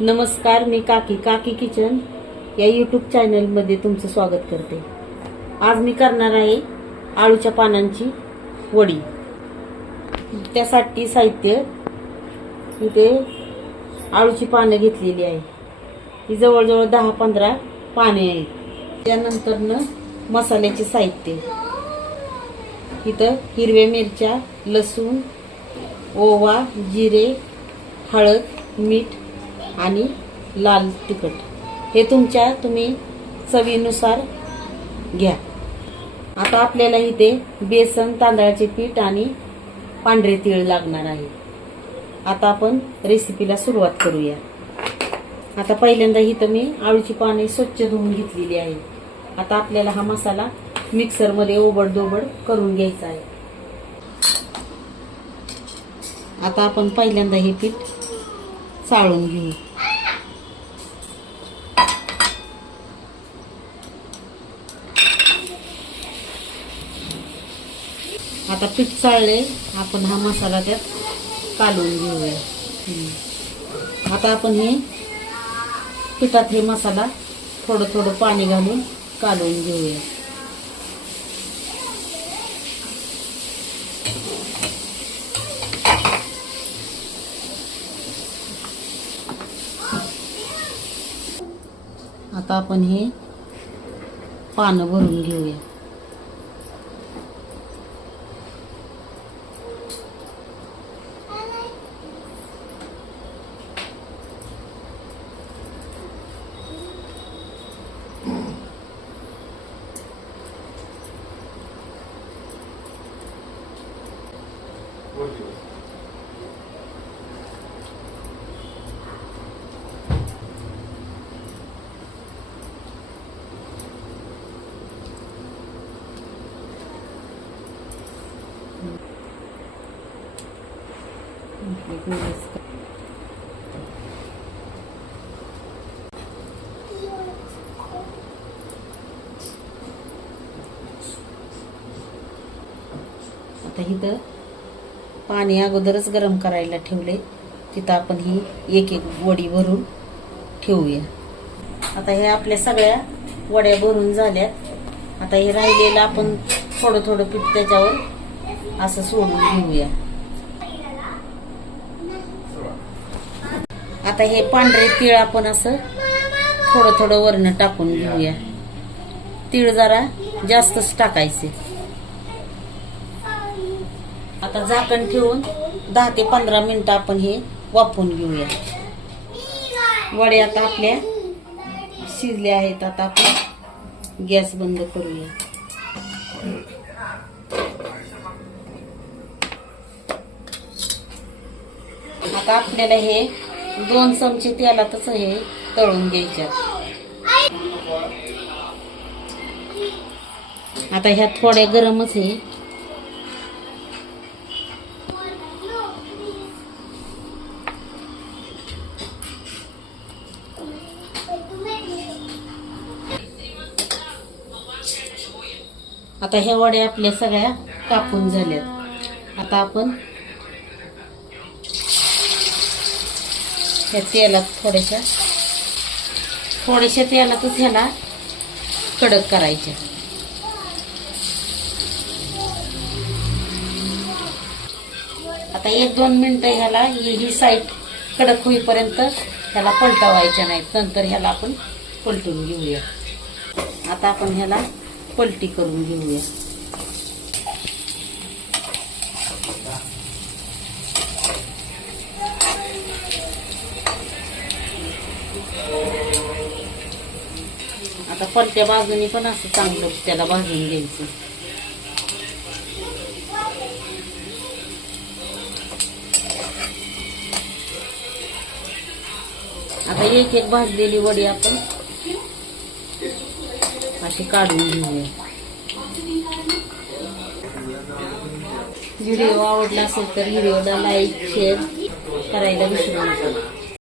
नमस्कार मी काकी काकी किचन या यूट्यूब चॅनलमध्ये तुमचं स्वागत करते. आज मी करणार आहे आळूच्या पानांची वडी. त्यासाठी साहित्य इथे आळूची पानं घेतलेली आहे. ही जवळजवळ दहा पंधरा पाने आहेत. त्यानंतरनं मसाल्याचे साहित्य. इथं हिरव्या मिरच्या लसूण ओवा जिरे हळद मीठ आणि लाल तिखट. हे तुमच्या तुम्ही चवीनुसार घ्या. आता आपल्याला इथे बेसन तांदळाचे पीठ आणि पांढरे तीळ लागणार आहे. आता आपण रेसिपीला सुरुवात करूया. आता पहिल्यांदा इथं मी आळूची पाने स्वच्छ धुवून घेतलेली आहे. आता आपल्याला हा मसाला मिक्सरमध्ये ओबडदोबड करून घ्यायचा आहे. आता आपण पहिल्यांदा हे पीठ चाळून घेऊ. आता पीठ चाळले आपण हा मसाला त्यात कालवून घेऊया. आता आपण हे पिठात हे मसाला थोडं थोडं पाणी घालून कालवून घेऊया. आता आपण हे पानं भरून घेऊया. आता इथं पाणी अगोदरच गरम करायला ठेवले तिथं आपण ही एक एक वडी भरून ठेवूया. आता हे आपल्या सगळ्या वड्या भरून झाल्यात. आता हे राहिलेलं आपण थोडं थोडं पीठ त्याच्यावर असं सोडून घेऊया. आता हे पांढरे तीळ आपण असं थोडं थोडं वरण टाकून घेऊया. तीळ जरा जास्तच टाकायचे. आता झाकण ठेवून दहा ते पंधरा मिनिटं आपण हे वाफवून घेऊया. वडे आता आपल्या शिजले आहेत. आता आपण गॅस बंद करूया. आता आपल्याला हे दोन चमचे तेलातच हे तळून घ्यायच्या आता ह्या थोड्या गरमच आहे आता ह्या वड्या आपल्या सगळ्या कापून झाल्यात. आता आपण ह्या तेलात थोड्याशा थोड्याशा तेलातच ह्याला कडक करायच्या आता एक दोन मिनटं ह्याला ही ही साईड कडक होईपर्यंत ह्याला पलटवायच्या नाहीत. नंतर ह्याला आपण पलटून घेऊया. आता आपण ह्याला पलटी करून घेऊया. आता पलट्या बाजूनी पण असं चांगलं त्याला भाजून घ्यायचं. आता एक एक भाजलेली वडी आपण अशी काढून घेऊया. व्हिडिओ आवडला असेल तर व्हिडिओला लाईक शेअर करायला विसरू नका.